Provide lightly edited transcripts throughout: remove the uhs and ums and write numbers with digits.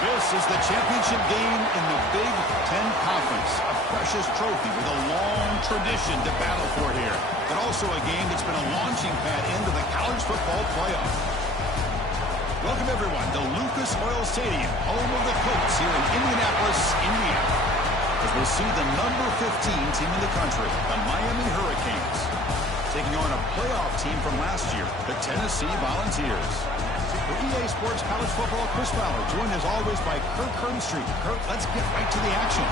This is the championship game in the Big Ten Conference. A precious trophy with a long tradition to battle for here. But also a game that's been a launching pad into the college football playoff. Welcome, everyone, to Lucas Oil Stadium, home of the Colts here in Indianapolis, Indiana. As we'll see the number 15 team in the country, the Miami Hurricanes, taking on a playoff team from last year, the Tennessee Volunteers. For EA Sports College Football, Chris Fowler, joined as always by Kirk Herbstreit. Kirk, let's get right to the action.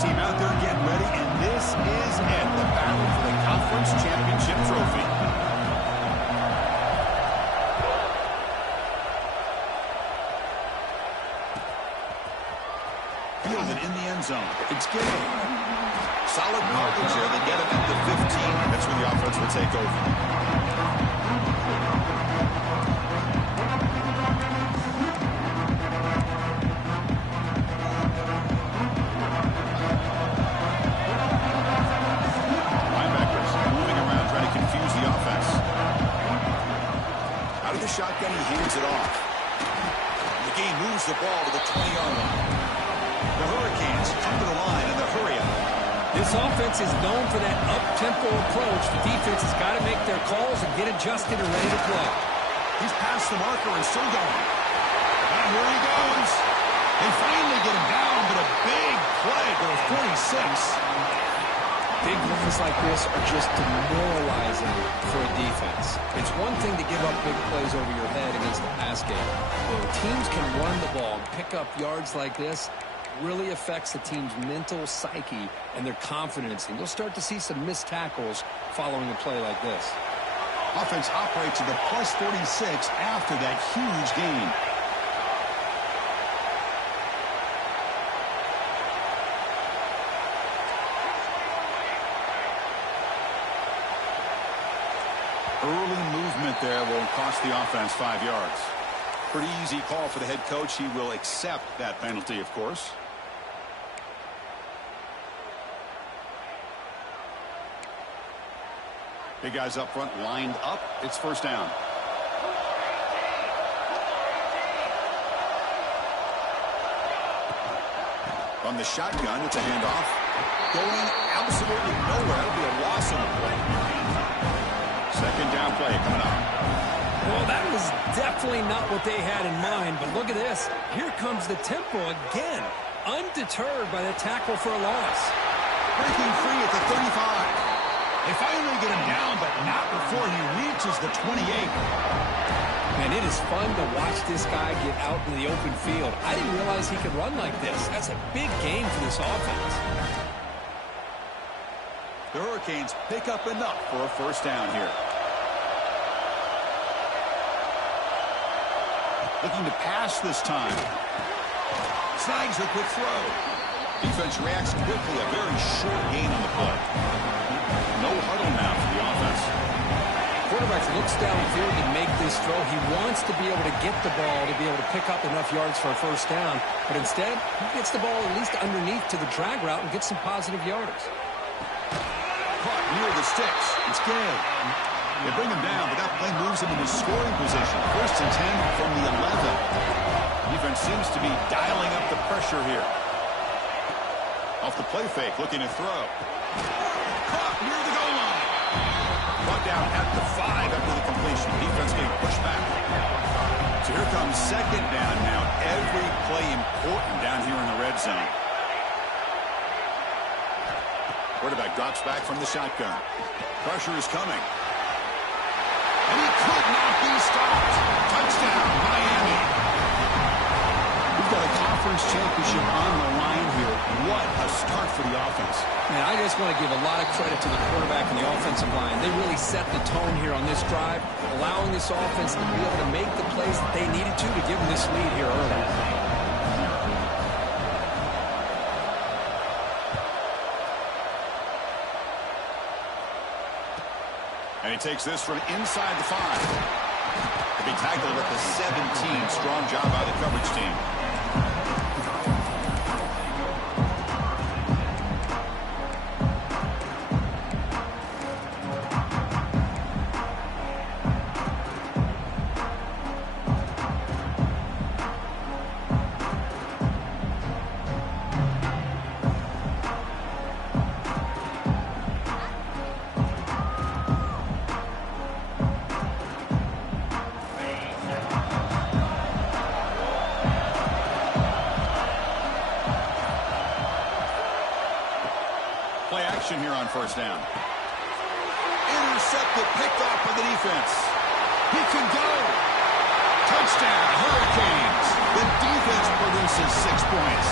Team out there getting ready, and this is it, the battle for the conference championship trophy. Fielded in the end zone. It's good. Solid coverage there. They get him at the 15. That's where the offense will take over. Shotgun, he hands it off. The game moves the ball to the 20-yard line. The Hurricanes come to the line in the hurry up. This offense is known for that up-tempo approach. The defense has got to make their calls and get adjusted and ready to play. He's past the marker and still going. And here he goes. They finally get him down, but a big play for 46. Big runs like this are just demoralizing for a defense. It's one thing to give up big plays over your head against the pass game. When teams can run the ball and pick up yards like this, really affects the team's mental psyche and their confidence. And you'll start to see some missed tackles following a play like this. Offense operates at the plus 46 after that huge gain. Early movement there will cost the offense 5 yards. Pretty easy call for the head coach. He will accept that penalty, of course. Big guys up front lined up. It's first down. From the shotgun, it's a handoff. Going absolutely nowhere. It'll be a loss on the play. Second down play coming up. Well, that was definitely not what they had in mind, but look at this. Here comes the tempo again, undeterred by the tackle for a loss. Breaking free at the 35. They finally get him down, but not before he reaches the 28. Man, it is fun to watch this guy get out in the open field. I didn't realize he could run like this. That's a big game for this offense. The Hurricanes pick up enough for a first down here. Looking to pass this time. Snags a quick throw. Defense reacts quickly. A very short gain on the play. No huddle now for the offense. Quarterback looks downfield to make this throw. He wants to be able to get the ball to be able to pick up enough yards for a first down. But instead, he gets the ball at least underneath to the drag route and gets some positive yardage. Caught near the sticks. It's Gay. They bring him down, but that play moves him into scoring position. First and 10 from the 11. Defense seems to be dialing up the pressure here. Off the play fake, looking to throw. Caught near the goal line. Brought down at the 5 after the completion. Defense getting pushed back. So here comes second down now. Every play important down here in the red zone. Quarterback drops back from the shotgun. Pressure is coming. And he could not be stopped. Touchdown, Miami. We've got a conference championship on the line here. What a start for the offense. Man, I just want to give a lot of credit to the quarterback and the offensive line. They really set the tone here on this drive, allowing this offense to be able to make the plays that they needed to give them this lead here And he takes this from inside the 5. To be tackled at the 17. Strong job by the coverage team. Play action here on first down. Intercepted, picked off by the defense. He can go. Touchdown, Hurricanes. The defense produces 6 points.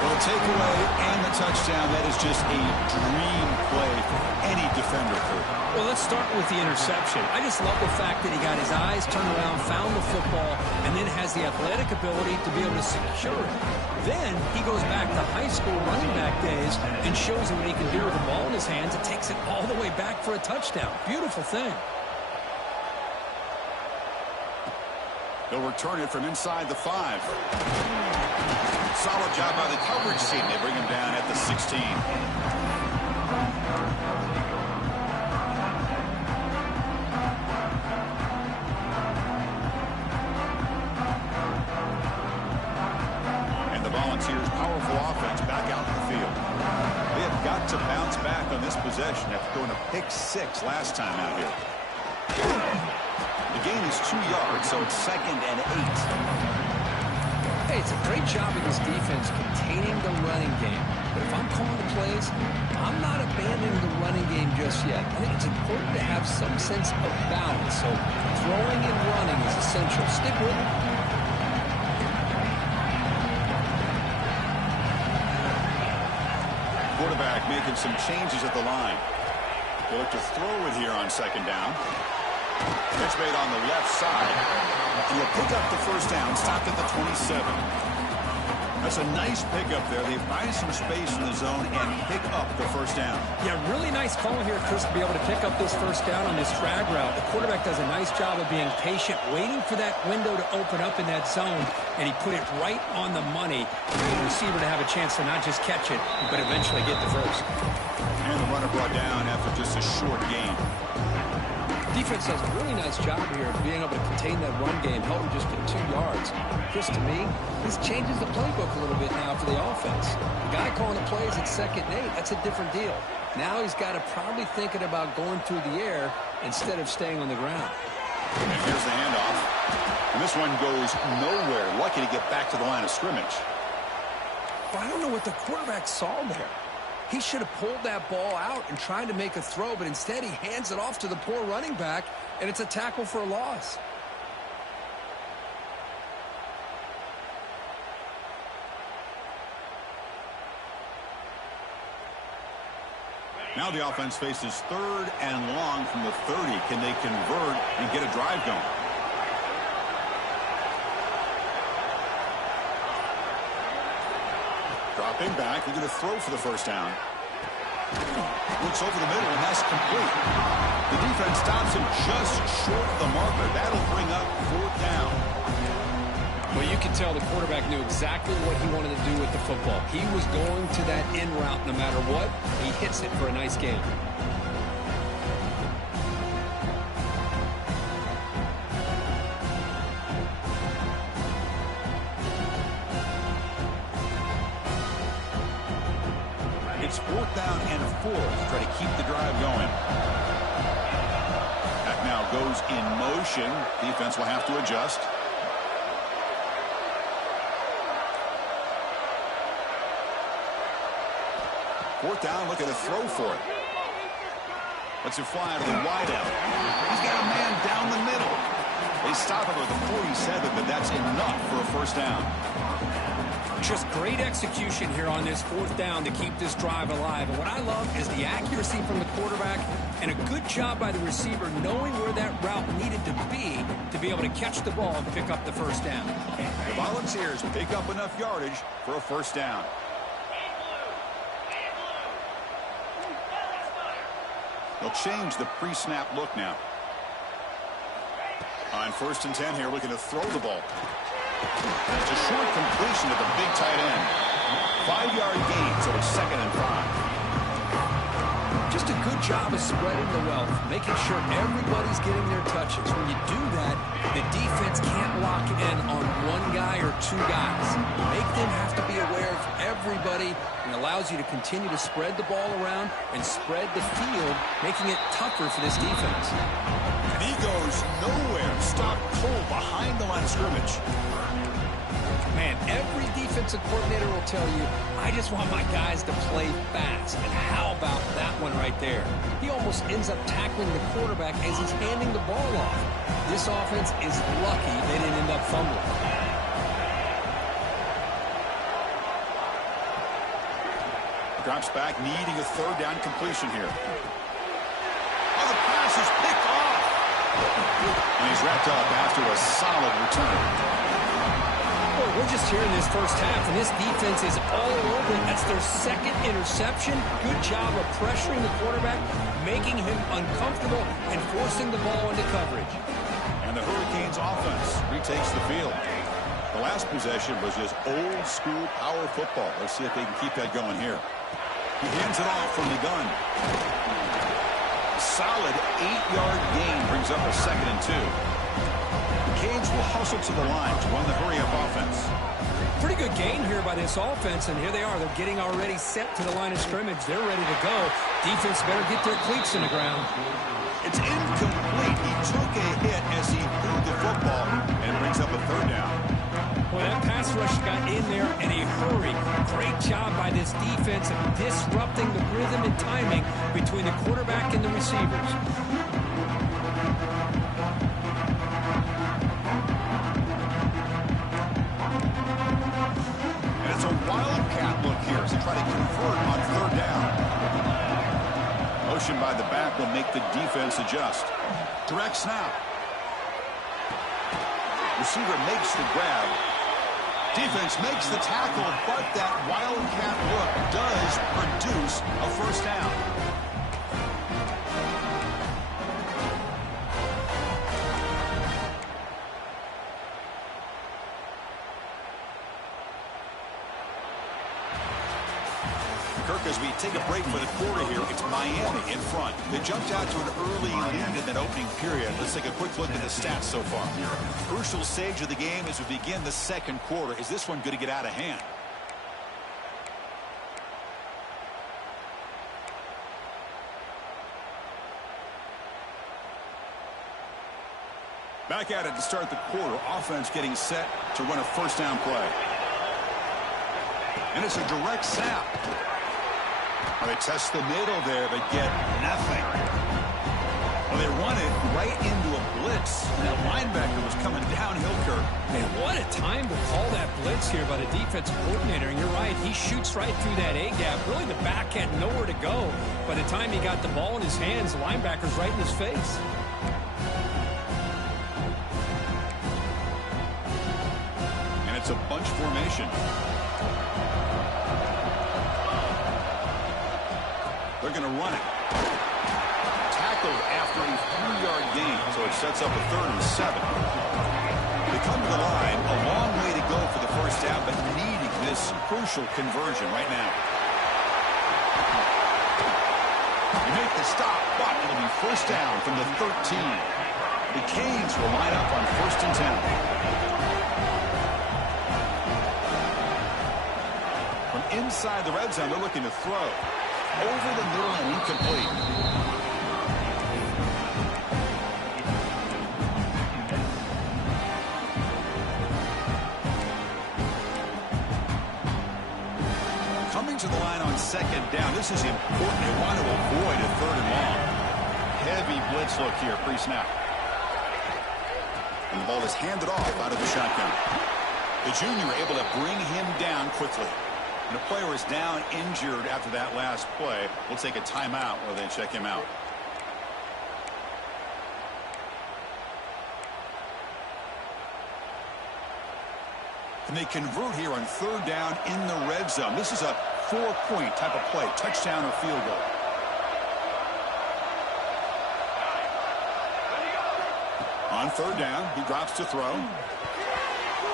Well, the takeaway and the touchdown, that is just a dream play for any defender, Kurt. Well, let's start with the interception. I just love the fact that he got his eyes turned around, found the football, and then has the athletic ability to be able to secure it. Then he goes back to high school running back days and shows him what he can do with the ball in his hands and takes it all the way back for a touchdown. Beautiful thing. They'll return it from inside the 5. Solid job by the coverage team. They bring him down at the 16. And the Volunteers' powerful offense back out in the field. They have got to bounce back on this possession after going a pick 6 last time out here. The gain is 2 yards, so it's 2nd and 8. Hey, it's a great job of this defense containing the running game. But if I'm calling the plays, I'm not abandoning the running game just yet. I think it's important to have some sense of balance. So throwing and running is essential. Stick with it. Quarterback making some changes at the line. They look to throw it here on 2nd down. Pitch made on the left side. And he'll pick up the first down, stopped at the 27. That's a nice pickup there. They find some space in the zone and pick up the first down. Yeah, really nice call here, Chris, to be able to pick up this first down on this drag route. The quarterback does a nice job of being patient, waiting for that window to open up in that zone, and he put it right on the money for the receiver to have a chance to not just catch it, but eventually get the first. And the runner brought down after just a short gain. Defense does a really nice job here of being able to contain that run game, held him just to 2 yards. Chris, to me, this changes the playbook a little bit now for the offense. The guy calling the plays at 2nd and 8, that's a different deal. Now he's got to probably thinking about going through the air instead of staying on the ground. And here's the handoff. And this one goes nowhere. Lucky to get back to the line of scrimmage. Well, I don't know what the quarterback saw there. He should have pulled that ball out and tried to make a throw, but instead he hands it off to the poor running back, and it's a tackle for a loss. Now the offense faces 3rd and long from the 30. Can they convert and get a drive going? Dropping back, they're going to throw for the first down. Looks over the middle, and that's complete. The defense stops him just short of the marker. That'll bring up 4th down. Well, you can tell the quarterback knew exactly what he wanted to do with the football. He was going to that in route no matter what. He hits it for a nice gain. It's 4th down and 4 to try to keep the drive going. That now goes in motion. Defense will have to adjust. Fourth down, look at a throw for it. Lets it fly to the wideout. He's got a man down the middle. They stop him at the 47, but that's enough for a first down. Just great execution here on this 4th down to keep this drive alive. And what I love is the accuracy from the quarterback and a good job by the receiver knowing where that route needed to be able to catch the ball and pick up the first down. The Volunteers pick up enough yardage for a first down. They'll change the pre-snap look now. On 1st and 10 here, looking to throw the ball. It's a short completion to the big tight end. 5-yard gain, so it's 2nd and 5. Just a good job of spreading the wealth, making sure everybody's getting their touches. When you do that, the defense can't lock in on one guy or two guys. Make them have to be aware of everybody, and allows you to continue to spread the ball around and spread the field, making it tougher for this defense. And he goes nowhere. Stop cold behind the line of scrimmage. Man, every defensive coordinator will tell you, I just want my guys to play fast. And how about that one right there? He almost ends up tackling the quarterback as he's handing the ball off. This offense is lucky they didn't end up fumbling. Drops back, needing a 3rd down completion here. Oh, the pass is picked off. And he's wrapped up after a solid return. Well, we're just here in this first half, and this defense is all over it. That's their 2nd interception. Good job of pressuring the quarterback, making him uncomfortable, and forcing the ball into coverage. And the Hurricanes offense retakes the field. The last possession was just old-school power football. Let's see if they can keep that going here. He hands it off from the gun. Solid 8-yard gain brings up a 2nd and 2. Canes will hustle to the line to run the hurry-up offense. Pretty good gain here by this offense, and here they are. They're getting already set to the line of scrimmage. They're ready to go. Defense better get their cleats in the ground. It's incomplete. He took a hit as he threw the football, and it brings up a 3rd down. Well, that pass rush got in there in a hurry. Great job by this defense of disrupting the rhythm and timing between the quarterback and the receivers. It's a wildcat look here as they try to convert on 3rd down. Motion by the back will make the defense adjust. Direct snap. Receiver makes the grab. Defense makes the tackle, but that wildcat look does produce a 1st down. Kirk, as we take a break for the quarter here, it's Miami in front. They jumped out to an early lead in that opening period. Let's take a quick look at the stats so far. Crucial stage of the game as we begin the 2nd quarter. Is this one going to get out of hand? Back at it to start the quarter. Offense getting set to run a 1st down play. And it's a direct snap. Well, they test the middle there, but get nothing. Well, they run it right into a blitz. And that linebacker was coming downhill, Kirk. Man, what a time to call that blitz here by the defensive coordinator. And you're right, he shoots right through that A-gap. Really, the back had nowhere to go. By the time he got the ball in his hands, the linebacker's right in his face. And it's a bunch formation. They're going to run it. Tackled after a 3-yard gain, so it sets up a 3rd and 7. They come to the line, a long way to go for the 1st down, but needing this crucial conversion right now. You make the stop, but it'll be 1st down from the 13. The Canes will line up on 1st and 10. From inside the red zone, they're looking to throw. Over the middle and incomplete. Coming to the line on 2nd down. This is important. They want to avoid a 3rd and long. Heavy blitz look here pre-snap. And the ball is handed off out of the shotgun. The junior able to bring him down quickly. And the player is down injured after that last play. We'll take a timeout while they check him out. And they convert here on 3rd down in the red zone. This is a 4-point type of play, touchdown or field goal. On third down, he drops to throw.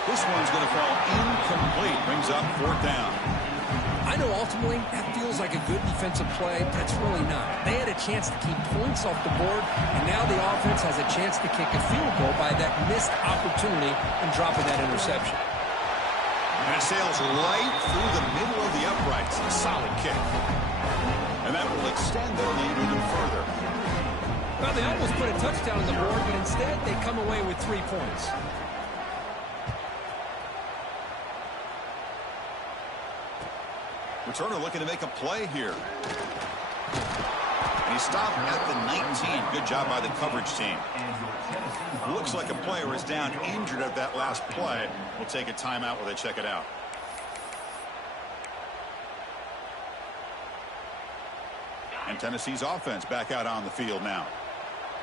This one's going to fall incomplete. Brings up fourth down. I know ultimately that feels like a good defensive play, but it's really not. They had a chance to keep points off the board, and now the offense has a chance to kick a field goal by that missed opportunity and dropping that interception. And it sails right through the middle of the uprights. A solid kick. And that will extend their lead even further. Well, they almost put a touchdown on the board, but instead they come away with 3 points. Returner looking to make a play here. And he stopped at the 19. Good job by the coverage team. Looks like a player is down injured at that last play. We'll take a timeout while they check it out. And Tennessee's offense back out on the field now.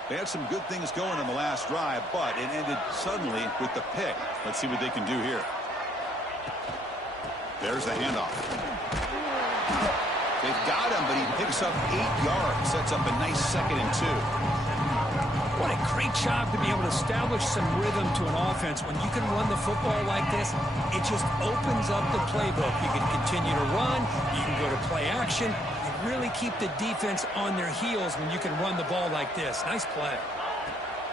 They had some good things going on the last drive, but it ended suddenly with the pick. Let's see what they can do here. There's the handoff. They've got him, but he picks up 8 yards. Sets up a nice 2nd and 2. What a great job to be able to establish some rhythm to an offense. When you can run the football like this, it just opens up the playbook. You can continue to run. You can go to play action. You really keep the defense on their heels when you can run the ball like this. Nice play.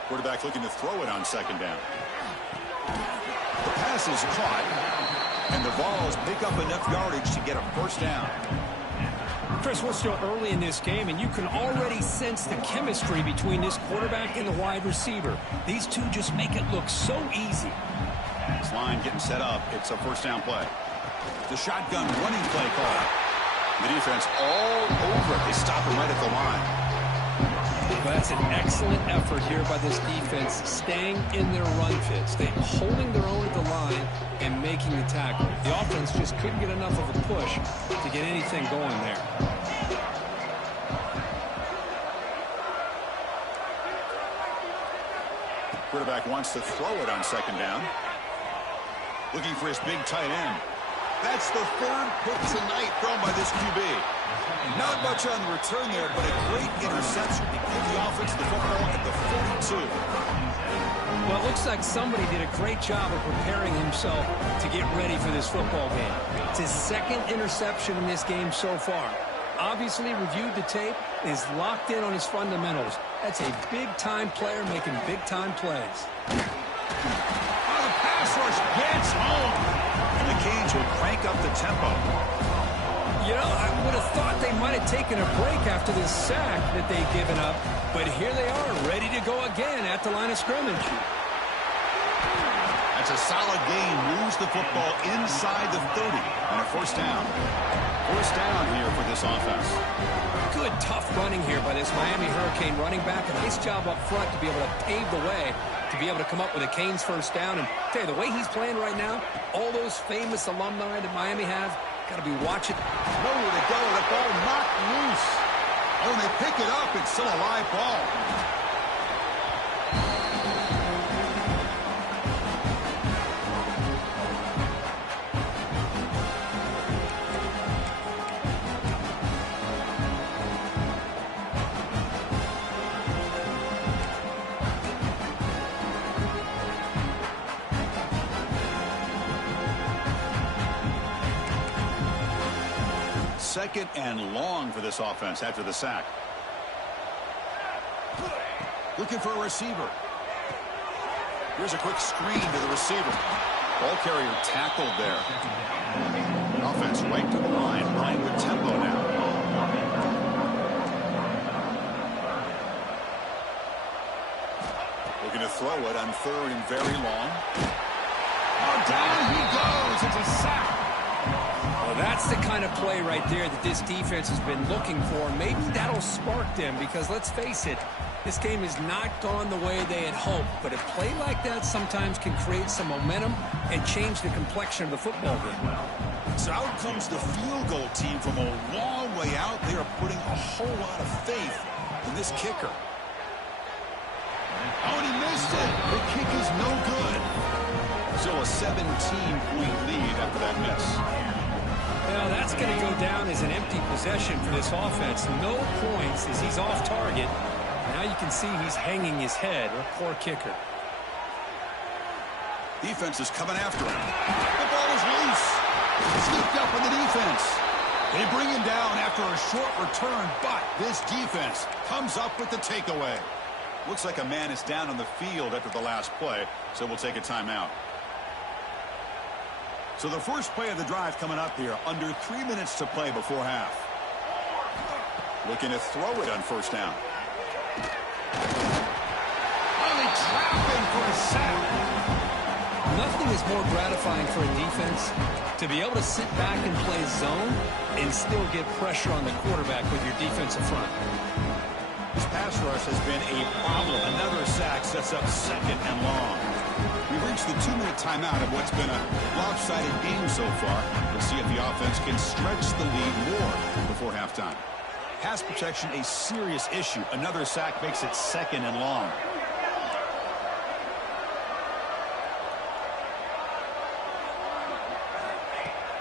Quarterback looking to throw it on 2nd down. The pass is caught, and the Vols pick up enough yardage to get a first down. Chris, we're still early in this game, and you can already sense the chemistry between this quarterback and the wide receiver. These two just make it look so easy. This line getting set up. It's a first down play. The shotgun running play call. The defense all over it. They stop him right at the line. Well, that's an excellent effort here by this defense, staying in their run fit, staying holding their own at the line and making the tackle. The offense just couldn't get enough of a push to get anything going there. Quarterback wants to throw it on 2nd down. Looking for his big tight end. That's the 3rd pick tonight thrown by this QB. Not much on the return there, but a great interception to give the offense the football at the 42. Well, it looks like somebody did a great job of preparing himself to get ready for this football game. It's his 2nd interception in this game so far. Obviously reviewed the tape, is locked in on his fundamentals. That's a big-time player making big-time plays. Oh, the pass rush gets home. And the Canes will crank up the tempo. You know, I would have thought they might have taken a break after this sack that they've given up, but here they are, ready to go again at the line of scrimmage. That's a solid gain. Moves the football inside the 30. And a first down. First down here for this offense. Good, tough running here by this Miami Hurricane running back. A nice job up front to be able to pave the way, to be able to come up with a Canes first down. And tell you, the way he's playing right now, all those famous alumni that Miami have, got to be watching. Nowhere to go. The ball knocked loose. Oh, and they pick it up. It's still a live ball. Second and long for this offense after the sack. Looking for a receiver. Here's a quick screen to the receiver. Ball carrier tackled there. Offense right to the line. Playing with tempo now. Looking to throw it on 3rd and very long. Oh, down he goes. It's a sack. Well, that's the kind of play right there that this defense has been looking for. Maybe that'll spark them because, let's face it, this game has not gone the way they had hoped. But a play like that sometimes can create some momentum and change the complexion of the football game. So out comes the field goal team from a long way out. They are putting a whole lot of faith in this kicker. Oh, and he missed it. The kick is no good. Still a 17-point lead after that miss. Well, that's going to go down as an empty possession for this offense. No points as he's off target. Now you can see he's hanging his head. A poor kicker. Defense is coming after him. The ball is loose. Scooped up in the defense. They bring him down after a short return, but this defense comes up with the takeaway. Looks like a man is down on the field after the last play, so we'll take a timeout. So the first play of the drive coming up here, under 3 minutes to play before half. Looking to throw it on first down. Finally trapping for a sack. Nothing is more gratifying for a defense to be able to sit back and play zone and still get pressure on the quarterback with your defensive front. This pass rush has been a problem. Another sack sets up second and long. We've reached the 2-minute timeout of what's been a lopsided game so far. We'll see if the offense can stretch the lead more before halftime. Pass protection, a serious issue. Another sack makes it second and long.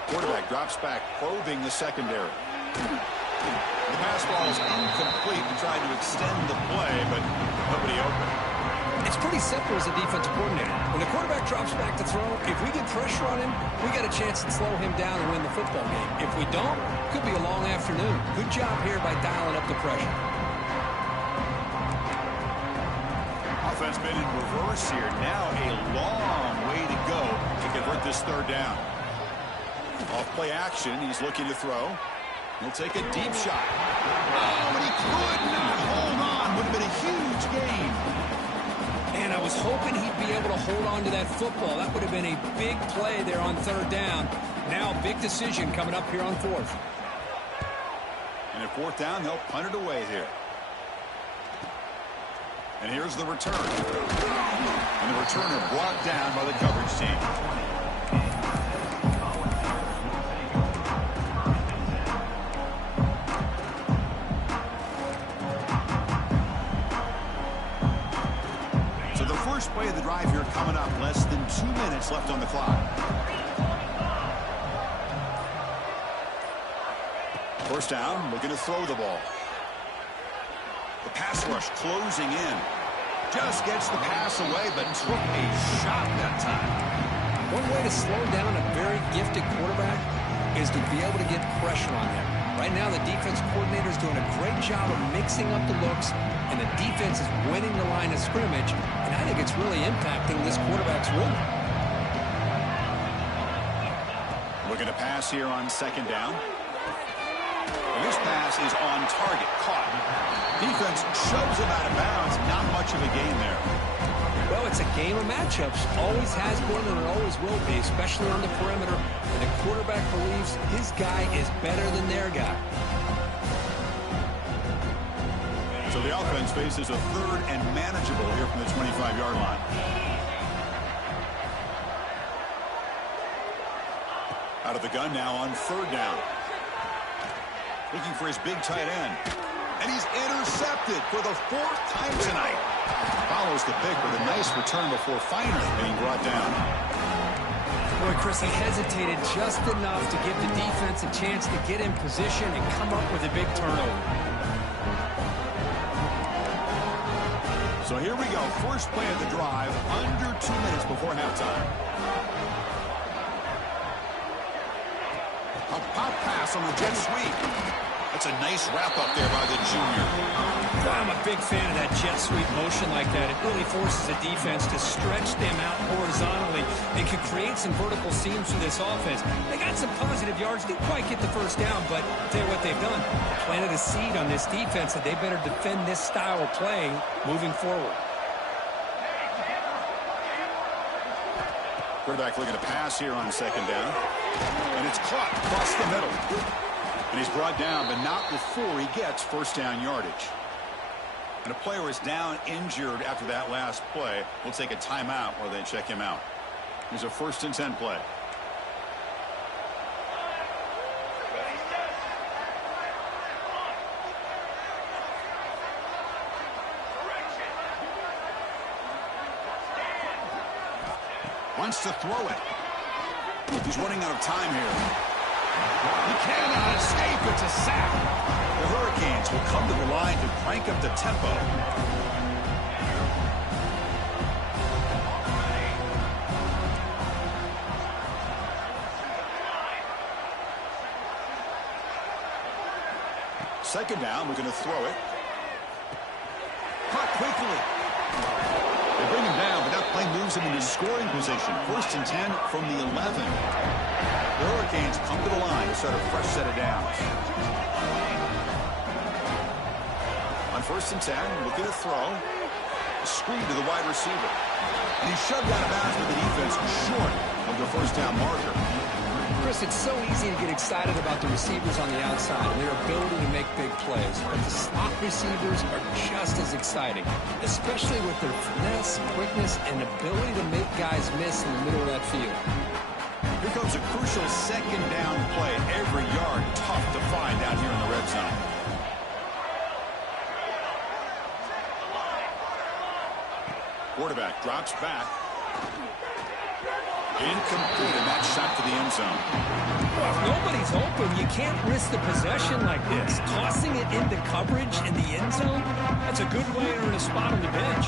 Quarterback drops back, probing the secondary. The pass ball is incomplete and trying to extend the play, but nobody open. It's pretty simple as a defensive coordinator. When the quarterback drops back to throw, if we get pressure on him, we got a chance to slow him down and win the football game. If we don't, it could be a long afternoon. Good job here by dialing up the pressure. Offense been in reverse here. Now a long way to go to convert this third down. Off play action, he's looking to throw. He'll take a deep shot. Oh, but he could not hold on. Would have been a huge gain. And I was hoping he'd be able to hold on to that football. That would have been a big play there on third down. Now a big decision coming up here on fourth. And at fourth down, they'll punt it away here. And here's the return. And the returner brought down by the coverage team. First play of the drive here coming up. Less than 2 minutes left on the clock. First down, looking to throw the ball. The pass rush closing in. Just gets the pass away, but took a shot that time. One way to slow down a very gifted quarterback is to be able to get pressure on him. Right now, the defense coordinator is doing a great job of mixing up the looks, and the defense is winning the line of scrimmage, and I think it's really impacting this quarterback's rhythm. Looking to pass here on second down. And this pass is on target, caught. Defense shoves him out of bounds. Not much of a gain there. Well, it's a game of matchups. Always has been and it always will be, especially on the perimeter. And the quarterback believes his guy is better than their guy. So the offense faces a third and manageable here from the 25-yard line. Out of the gun now on third down. Looking for his big tight end. And he's intercepted for the fourth time tonight. Follows the pick with a nice return before finally being brought down. Boy, Chris, he hesitated just enough to give the defense a chance to get in position and come up with a big turnover. So here we go. First play of the drive, under 2 minutes before halftime. A pop pass on the jet sweep. That's a nice wrap-up there by the junior. I'm a big fan of that jet sweep motion like that. It really forces the defense to stretch them out horizontally. It can create some vertical seams for this offense. They got some positive yards. Didn't quite get the first down, but I'll tell you what they've done. Planted a seed on this defense that they better defend this style of playing moving forward. Quarterback looking to pass here on second down. And it's caught across the middle. And he's brought down, but not before he gets first down yardage. And a player is down injured after that last play. We'll take a timeout while they check him out. Here's a 1st and 10 play. Wants to throw it. He's running out of time here. He cannot escape. It's a sack. The Hurricanes will come to the line to crank up the tempo. Second down, we're going to throw it. Caught quickly. They bring him down, but that play moves him into scoring position. 1st and 10 from the 11. The Hurricanes come to the line to start a fresh set of downs. On 1st and 10, looking to throw. Screen to the wide receiver. And he's shoved out of bounds with the defense short of the first down marker. Chris, it's so easy to get excited about the receivers on the outside and their ability to make big plays. But the slot receivers are just as exciting, especially with their finesse, quickness, and ability to make guys miss in the middle of that field. Here comes a crucial second down play. Every yard tough to find out here in the red zone. Quarterback drops back. Incomplete, and that shot to the end zone. Well, if nobody's open, you can't risk the possession like this. Tossing it into coverage in the end zone, that's a good way to earn a spot on the bench.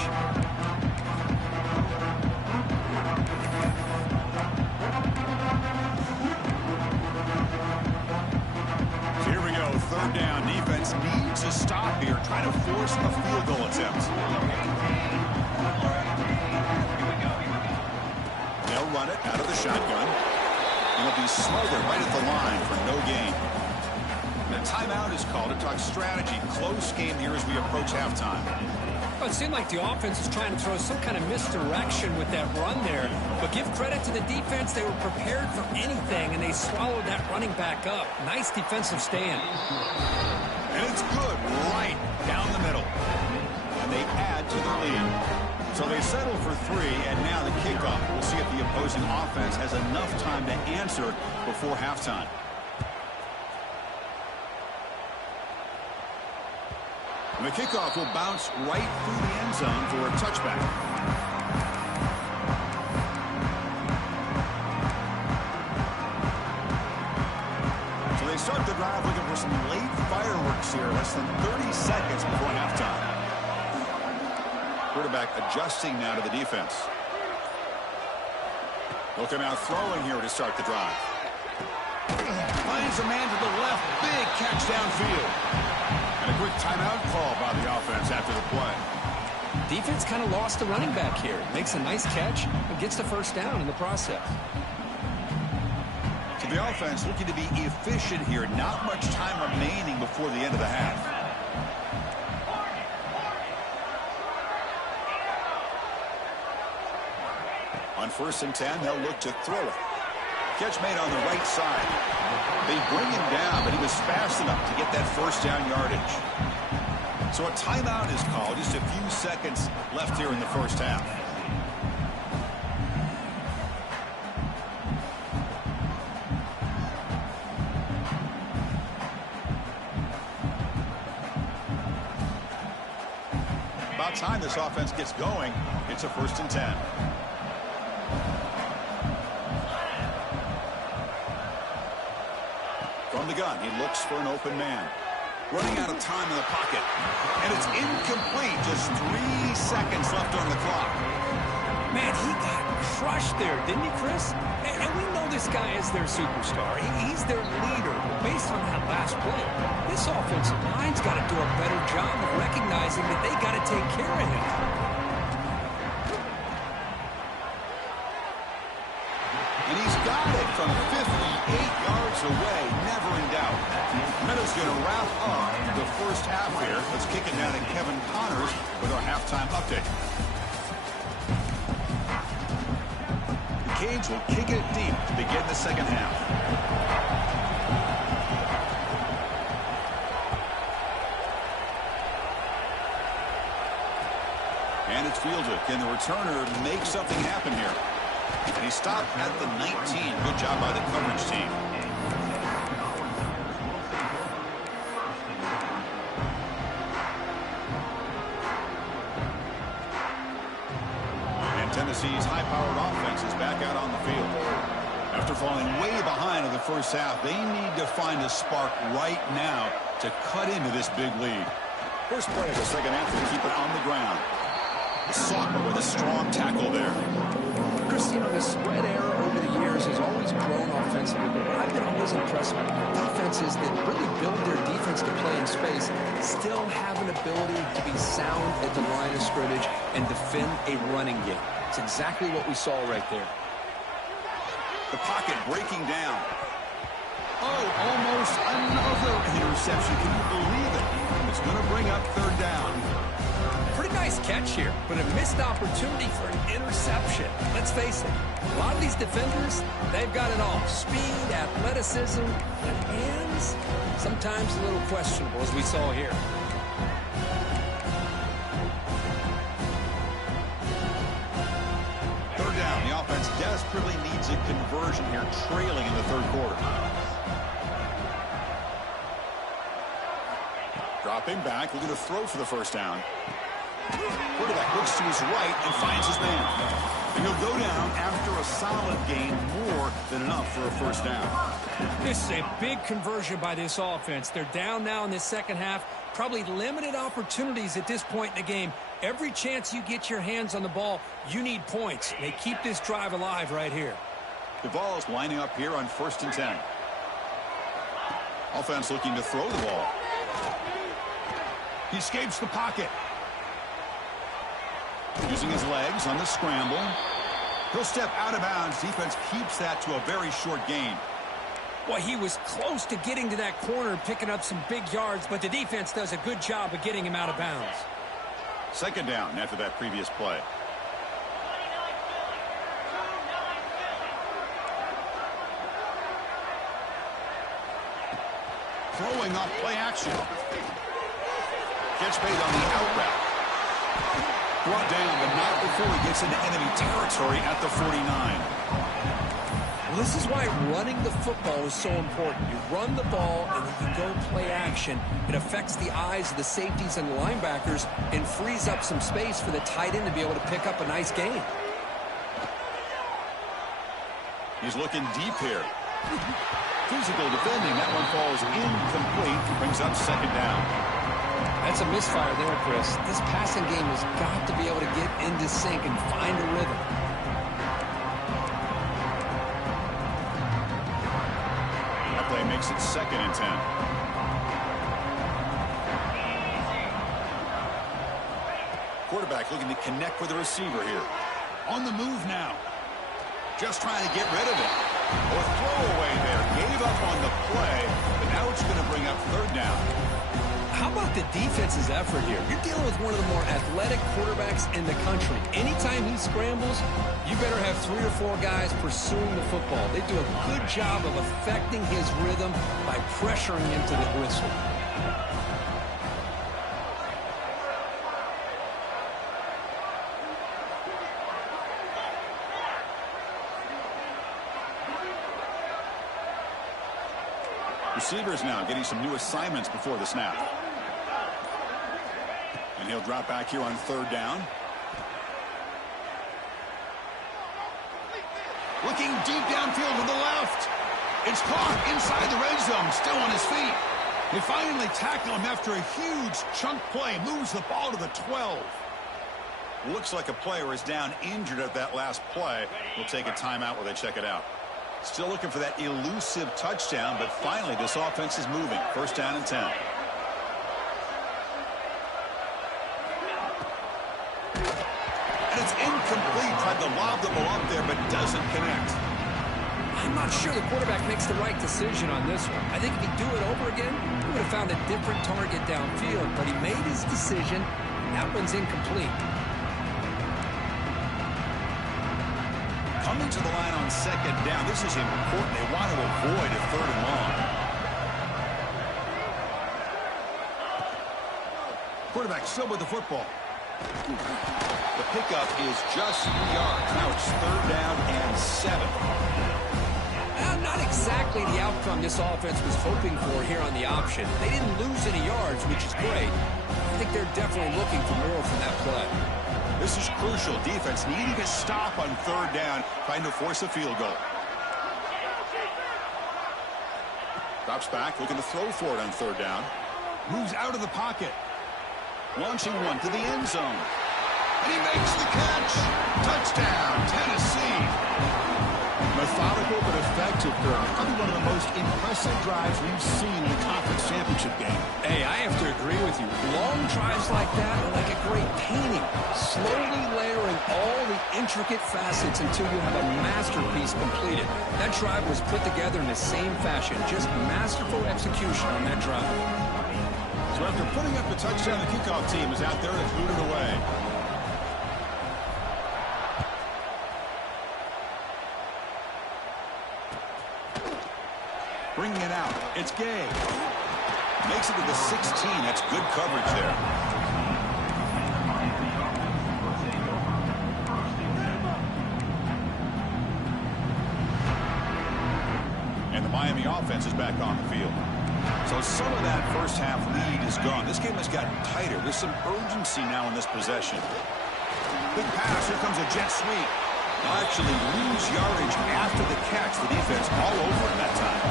Here we go, 3rd down. Defense needs a stop here, trying to force a field goal attempt. They'll run it out of the shotgun. And it'll be smothered right at the line for no gain. The timeout is called to talk strategy. Close game here as we approach halftime. Well, it seemed like the offense is trying to throw some kind of misdirection with that run there. But give credit to the defense. They were prepared for anything, and they swallowed that running back up. Nice defensive stand. And it's good right down the middle. And they add to the lead. So they settle for 3, and now the kickoff. We'll see if the opposing offense has enough time to answer before halftime. And the kickoff will bounce right through the end zone for a touchback. So they start the drive looking for some late fireworks here. Less than 30 seconds before halftime. Quarterback adjusting now to the defense. They'll come out throwing here to start the drive. Finds a man to the left. Big catch downfield. And a quick timeout call by the offense after the play. Defense kind of lost the running back here. Makes a nice catch and gets the first down in the process. So the offense looking to be efficient here. Not much time remaining before the end of the half. On 1st and 10, they'll look to throw it. Catch made on the right side. They bring him down, but he was fast enough to get that first down yardage. So a timeout is called. Just a few seconds left here in the first half. About time this offense gets going. It's a 1st and 10. From the gun, he looks for an open man. Running out of time in the pocket. And it's incomplete. Just 3 seconds left on the clock. Man, he got crushed there, didn't he, Chris? And we know this guy is their superstar. He's their leader. But based on that last play, this offensive line's got to do a better job of recognizing that they got to take care of him. And he's got it from 58 yards away. Never in doubt. Meadows going to wrap up the first half here. Let's kick it down to Kevin Connors with our halftime update. The Canes will kick it deep to begin the second half. And it's fielded. Can the returner make something happen here? And he stopped at the 19. Good job by the coverage team. And Tennessee's high-powered offense is back out on the field. After falling way behind in the first half, they need to find a spark right now to cut into this big lead. First play of the second half, they keep it on the ground. Salkma with a strong tackle there. Chris, you know, the spread era over the years has always grown offensively, but I've been always impressed with the defense offenses that really build their defense to play in space still have an ability to be sound at the line of scrimmage and defend a running game. It's exactly what we saw right there. The pocket breaking down. Oh, almost another interception. Can you believe it? It's going to bring up third down. Pretty nice catch here, but a missed opportunity for an interception. Let's face it, a lot of these defenders, they've got it all. Speed, athleticism, but hands, sometimes a little questionable, as we saw here. Third down. The offense desperately needs a conversion here, trailing in the third quarter. Dropping back, looking to throw for the first down. Quarterback looks to his right and finds his man. And he'll go down after a solid gain, more than enough for a first down. This is a big conversion by this offense. They're down now in the second half. Probably limited opportunities at this point in the game. Every chance you get your hands on the ball, you need points. They keep this drive alive right here. The ball is lining up here on 1st and 10. Offense looking to throw the ball. He escapes the pocket. Using his legs on the scramble. He'll step out of bounds. Defense keeps that to a very short gain. Well, he was close to getting to that corner and picking up some big yards, but the defense does a good job of getting him out of bounds. Second down after that previous play. Throwing off play action. Gets made on the out route. Brought down, but not before he gets into enemy territory at the 49. Well, this is why running the football is so important. You run the ball, and then you go play action. It affects the eyes of the safeties and the linebackers and frees up some space for the tight end to be able to pick up a nice gain. He's looking deep here. Physical defending. That one falls incomplete. Brings up second down. That's a misfire there, Chris. This passing game has got to be able to get into sync and find a rhythm. That play makes it 2nd and 10. Quarterback looking to connect with the receiver here. On the move now. Just trying to get rid of it. Or throw away there. Gave up on the play, but now it's going to bring up third down. How about the defense's effort here? You're dealing with one of the more athletic quarterbacks in the country. Anytime he scrambles, you better have 3 or 4 guys pursuing the football. They do a good job of affecting his rhythm by pressuring him to the whistle. Receivers now getting some new assignments before the snap. And he'll drop back here on third down. Looking deep downfield to the left. It's caught inside the red zone, still on his feet. They finally tackle him after a huge chunk play. Moves the ball to the 12. Looks like a player is down injured at that last play. We'll take a timeout while they check it out. Still looking for that elusive touchdown, but finally this offense is moving. 1st down and 10. And it's incomplete. Tried to lob the ball up there, but doesn't connect. I'm not sure the quarterback makes the right decision on this one. I think if he'd do it over again, he would have found a different target downfield, but he made his decision. That one's incomplete. Coming to the line on second down. This is important. They want to avoid a 3rd and long. Quarterback still with the football. The pickup is just 3 yards. Now it's 3rd down and 7. Not exactly the outcome this offense was hoping for here on the option. They didn't lose any yards, which is great. I think they're definitely looking for more from that play. This is crucial. Defense needing to stop on 3rd down, trying to force a field goal. Drops back, looking to throw for it on 3rd down. Moves out of the pocket. Launching one to the end zone. And he makes the catch. Touchdown, Tennessee. Methodical but effective, Kirk. Probably one of the most impressive drives we've seen in a conference championship game. Hey, I have to agree with you. Long drives like that are like a great painting. Slowly layering all the intricate facets until you have a masterpiece completed. That drive was put together in the same fashion. Just masterful execution on that drive. So after putting up the touchdown, the kickoff team is out there to boot it away. Bringing it out. It's Gay. Makes it to the 16. That's good coverage there. And the Miami offense is back on the field. So some of that first half lead is gone. This game has gotten tighter. There's some urgency now in this possession. Big pass. Here comes a jet sweep. They'll actually lose yardage after the catch. The defense all over it that time.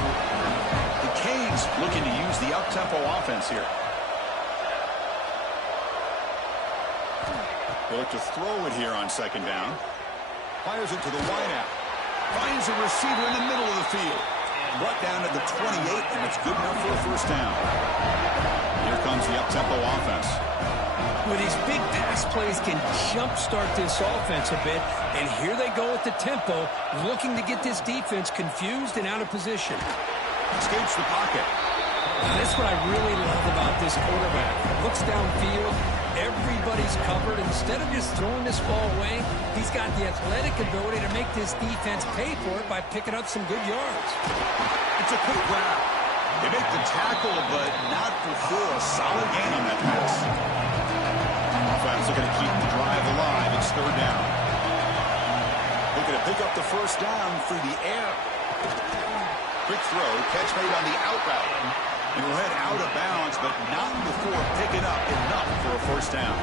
The Canes looking to use the up-tempo offense here. They look to throw it here on second down. Fires it to the wideout. Finds a receiver in the middle of the field. Brought down to the 28, and it's good enough for a first down. Here comes the up-tempo offense. Well, these big pass plays can jumpstart this offense a bit, and here they go at the tempo, looking to get this defense confused and out of position. Escapes the pocket. Now, that's what I really love about this quarterback. Looks downfield, everybody's covered. Instead of just throwing this ball away, he's got the athletic ability to make this defense pay for it by picking up some good yards. It's a quick grab. They make the tackle, but not fulfill a solid gain on that pass. Offense looking to keep the drive alive. It's third down. Looking to pick up the first down through the air. Quick throw, catch made on the out route. And he'll head out of bounds, but not before picking up enough for a first down.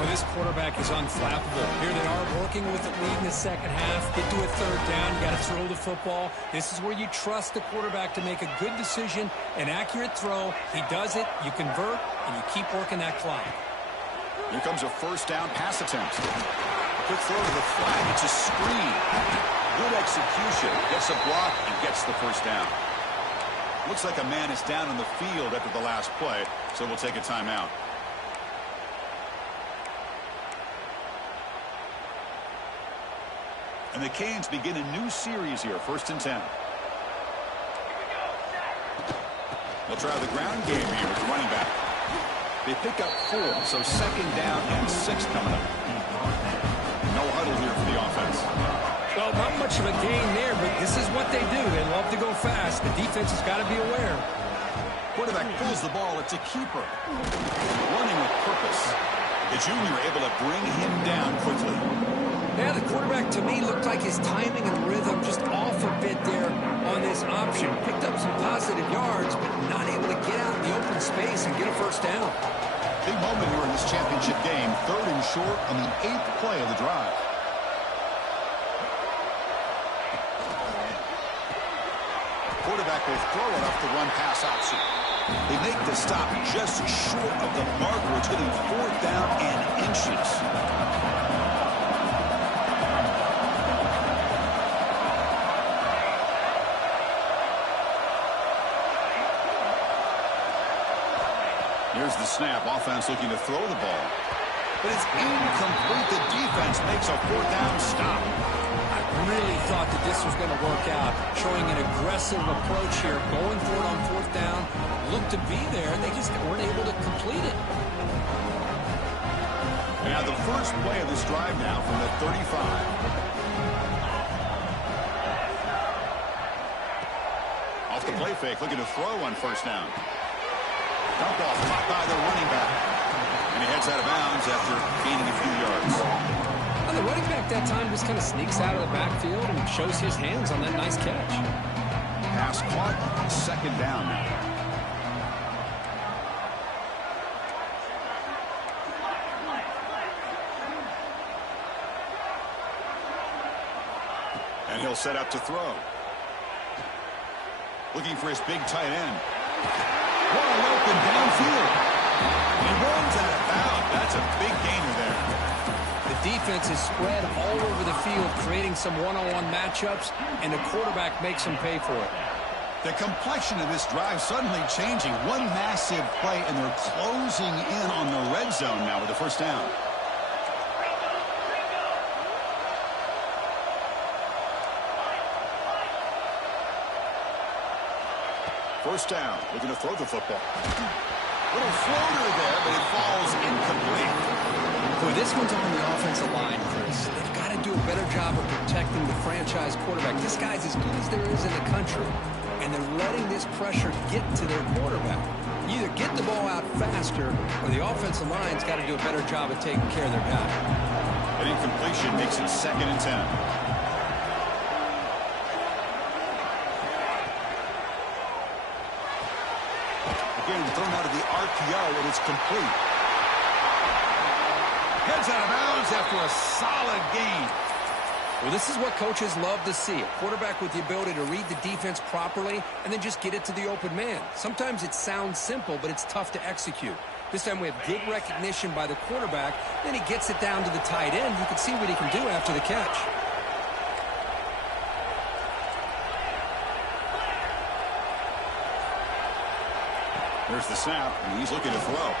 Well, this quarterback is unflappable. Here they are working with the lead in the second half. Get to a third down. You got to throw the football. This is where you trust the quarterback to make a good decision, an accurate throw. He does it, you convert, and you keep working that clock. Here comes a first down pass attempt. Quick throw to the flat. It's a screen. Good execution. Gets a block and gets the first down. Looks like a man is down on the field after the last play, so we'll take a timeout. And the Canes begin a new series here, 1st and 10. They'll try the ground game here with the running back. They pick up 4, so second down and 6 coming up. No huddle here for the offense. Well, not much of a gain there, but this is what they do. They love to go fast. The defense has got to be aware. Quarterback pulls the ball. It's a keeper. Running with purpose. The junior able to bring him down quickly. Yeah, the quarterback, to me, looked like his timing and rhythm just off a bit there on this option. Picked up some positive yards, but not able to get out in the open space and get a first down. Big moment here in this championship game. 3rd and short on the 8th play of the drive. Quarterback will throw it off the run-pass option. They make the stop just short of the marker. It's going to be 4th down and inches. Here's the snap. Offense looking to throw the ball. But it's incomplete. The defense makes a 4th down stop. I really thought that this was going to work out, showing an aggressive approach here, going for it on 4th down. Looked to be there, and they just weren't able to complete it. Now the first play of this drive now from the 35. Off the play fake, looking to throw on 1st down. Dump off, caught by the running back. And he heads out of bounds after gaining a few yards. Well, the running back that time just kind of sneaks out of the backfield and shows his hands on that nice catch. Pass caught, 2nd down now. And he'll set up to throw. Looking for his big tight end. Wide open downfield. He runs out of bounds. That's a big gainer there. They defense is spread all over the field, creating some one-on-one matchups, and the quarterback makes them pay for it. The complexion of this drive suddenly changing. One massive play, and they're closing in on the red zone now with the first down. First down, looking to throw the football. Little floater there, but it falls incomplete. Boy, this one's on the offensive line, Chris. They've got to do a better job of protecting the franchise quarterback. This guy's as good as there is in the country, and they're letting this pressure get to their quarterback. You either get the ball out faster, or the offensive line's got to do a better job of taking care of their guy. An incompletion makes it 2nd and 10. Thrown out of the RPO, and it's complete. Heads out of bounds after a solid gain. Well, this is what coaches love to see. A quarterback with the ability to read the defense properly and then just get it to the open man. Sometimes it sounds simple, but it's tough to execute. This time we have good recognition by the quarterback. Then he gets it down to the tight end. You can see what he can do after the catch. There's the snap, and he's looking to throw.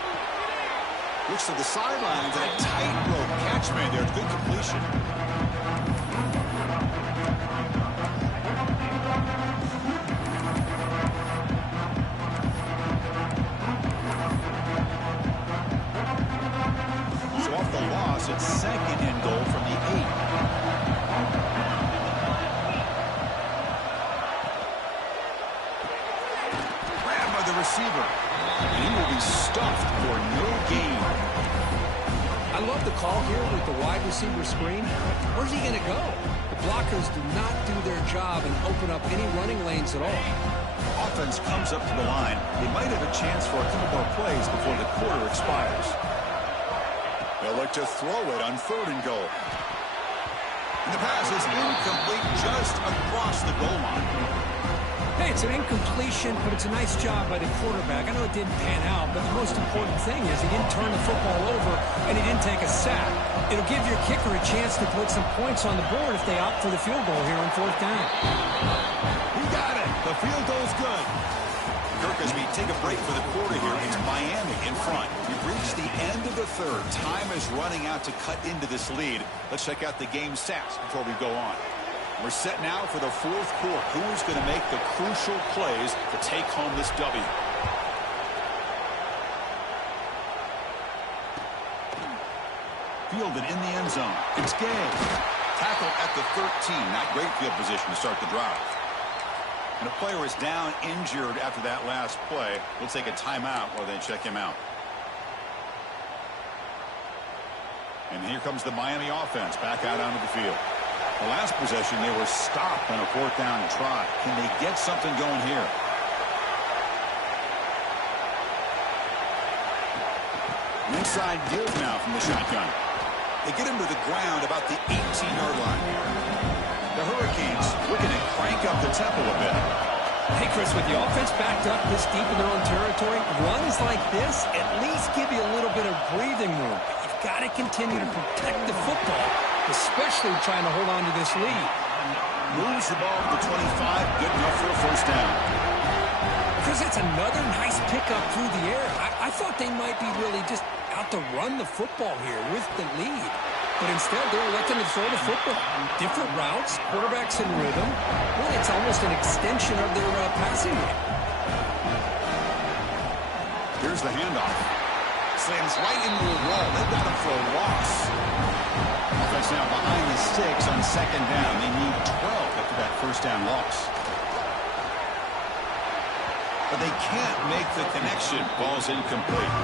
Looks to the sidelines, and a tightrope catch made there. Good completion. So off the loss, it's 2nd and goal from the 8. Grabbed by the receiver. And he will be stuffed for no gain. I love the call here with the wide receiver screen. Where's he going to go? The blockers do not do their job and open up any running lanes at all. Offense comes up to the line. They might have a chance for a couple more plays before the quarter expires. They'll look to throw it on 3rd and goal. And the pass is incomplete just across the goal line. Hey, it's an incompletion, but it's a nice job by the quarterback. I know it didn't pan out, but the most important thing is he didn't turn the football over and he didn't take a sack. It'll give your kicker a chance to put some points on the board if they opt for the field goal here on 4th down. He got it. The field goal's good. Kirk, as we take a break for the quarter here, it's Miami in front. We've reached the end of the 3rd. Time is running out to cut into this lead. Let's check out the game stats before we go on. We're set now for the 4th quarter. Who is going to make the crucial plays to take home this W? Fielded in the end zone. It's Gay. Tackle at the 13. Not great field position to start the drive. And a player is down injured after that last play. We'll take a timeout while they check him out. And here comes the Miami offense back out onto the field. The last possession, they were stopped on a 4th down try. Can they get something going here? An inside give now from the shotgun. They get him to the ground about the 18-yard line. The Hurricanes looking to crank up the tempo a bit. Hey, Chris, with the offense backed up this deep in their own territory, runs like this at least give you a little bit of breathing room. You've got to continue to protect the football, especially trying to hold on to this lead. Moves the ball to the 25, good enough for a first down. Chris, it's another nice pickup through the air. I thought they might be really just out to run the football here with the lead. But instead, they're electing to throw the football. Different routes, quarterbacks in rhythm. Really, it's almost an extension of their passing game. Here's the handoff. Slams right into the wall. They've got him for a loss. Offense now behind the 6 on 2nd down. They need 12 after that first down loss. But they can't make the connection. Ball's incomplete.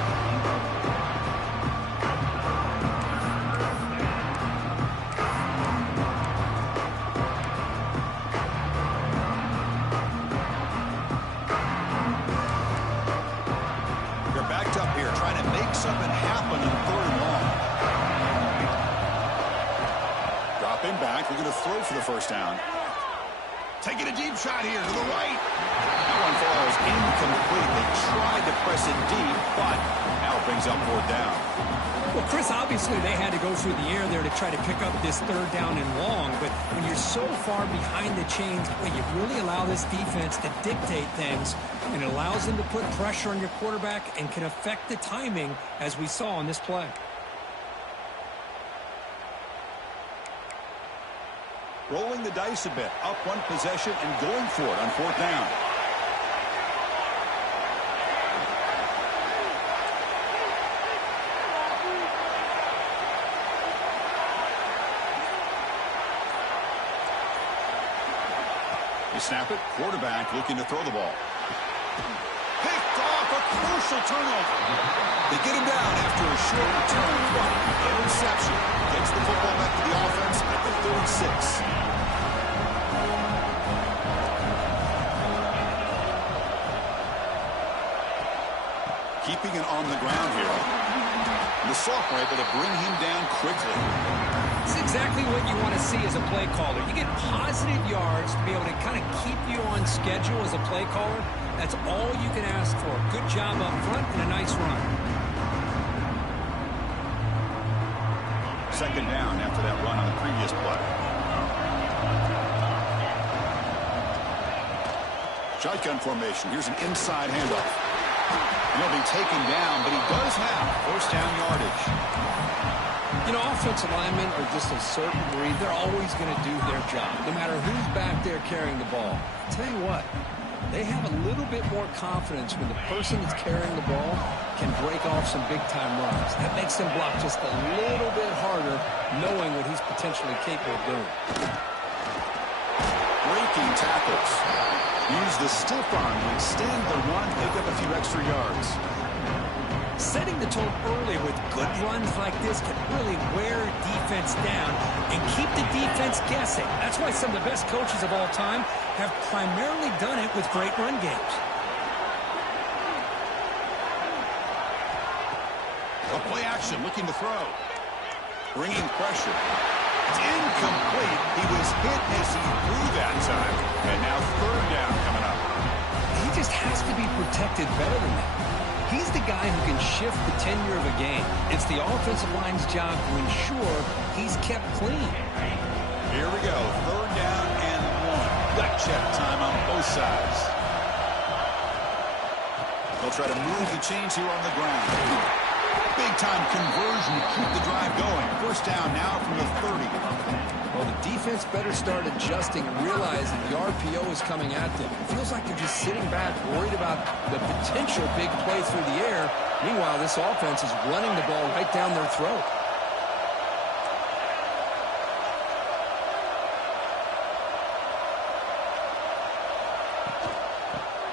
Something happen in 3rd and long. Dropping back. We're going to throw for the first down. taking a deep shot here to the right. That one falls incomplete. They tried to press it deep, but now it brings up fourth down. Well, Chris, obviously they had to go through the air there to try to pick up this third down and long, but when you're so far behind the chains, well, you really allow this defense to dictate things, and it allows them to put pressure on your quarterback and can affect the timing, as we saw on this play. Rolling the dice a bit, up one possession and going for it on fourth down. They snap it, quarterback looking to throw the ball. Picked off, a crucial turnover. They get him down after a short return, but interception. Gets the football back to the offense at the 36. Keeping it on the ground here. The Sophomore able to bring him down quickly. It's exactly what you want to see as a play caller. You get positive yards to be able to kind of keep you on schedule as a play caller. That's all you can ask for. Good job up front and a nice run. Second down after that run on the previous play. Shotgun formation. Here's an inside handoff. He'll be taken down, but he does have first down yardage. You know, offensive linemen are just a certain breed. They're always going to do their job, no matter who's back there carrying the ball. I'll tell you what, they have a little bit more confidence when the person that's carrying the ball can break off some big-time runs. That makes them block just a little bit harder, knowing what he's potentially capable of doing. Breaking tackles. Use the stiff arm to extend the run, pick up a few extra yards. Setting the tone early with good runs like this can really wear defense down and keep the defense guessing. That's why some of the best coaches of all time have primarily done it with great run games. A play action, looking to throw. Bringing pressure. It's incomplete. He was hit as he threw that time. And now third down coming up. He just has to be protected better than that. He's the guy who can shift the tenure of a game. It's the offensive line's job to ensure he's kept clean. Here we go. Third down and one. Gut check time on both sides. They'll try to move the chains here on the ground. Big-time conversion to keep the drive going. First down now from the 30. Well, the defense better start adjusting and realize that the RPO is coming at them. It feels like they're just sitting back, worried about the potential big play through the air. Meanwhile, this offense is running the ball right down their throat.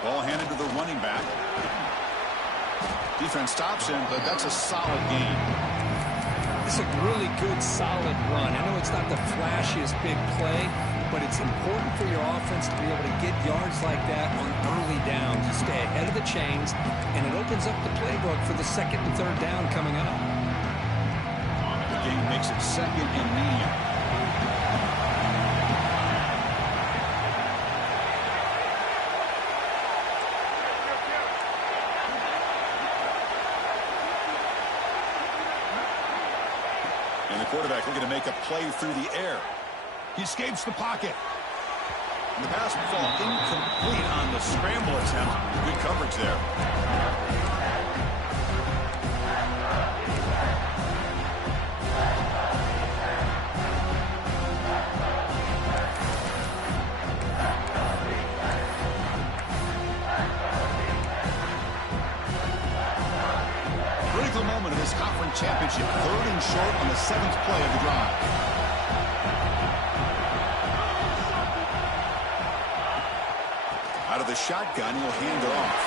Ball handed to the running back. Defense stops him, but that's a solid gain. It's a really good, solid run. I know it's not the flashiest big play, but it's important for your offense to be able to get yards like that on early downs. You stay ahead of the chains, and it opens up the playbook for the second and third down coming up. The game makes it second and medium. And the quarterback looking to make a play through the air. He escapes the pocket. And the pass will fall incomplete on the scramble attempt. Good coverage there. Critical moment of this conference championship. Third and short on the 7th play of the drive. Out of the shotgun, he'll hand it off.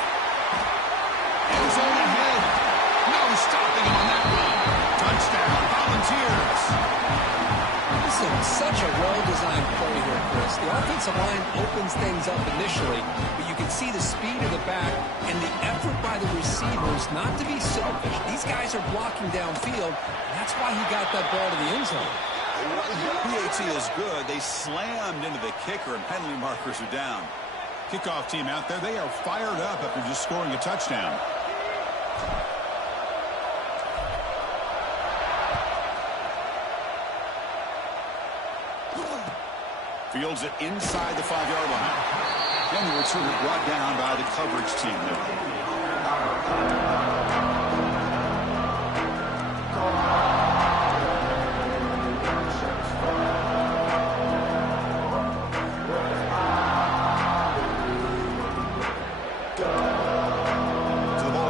And his own ahead. No stopping him on that run. Touchdown, Volunteers. This is such a well-designed play here, Chris. The offensive line opens things up initially, but you can see the speed of the back and the effort by the receivers not to be selfish. These guys are blocking downfield, and that's why he got that ball to the end zone. PAT is good. They slammed into the kicker, and penalty markers are down. Kickoff team out there, they are fired up after just scoring a touchdown. Fields it inside the 5-yard line. Then the returner brought down by the coverage team there.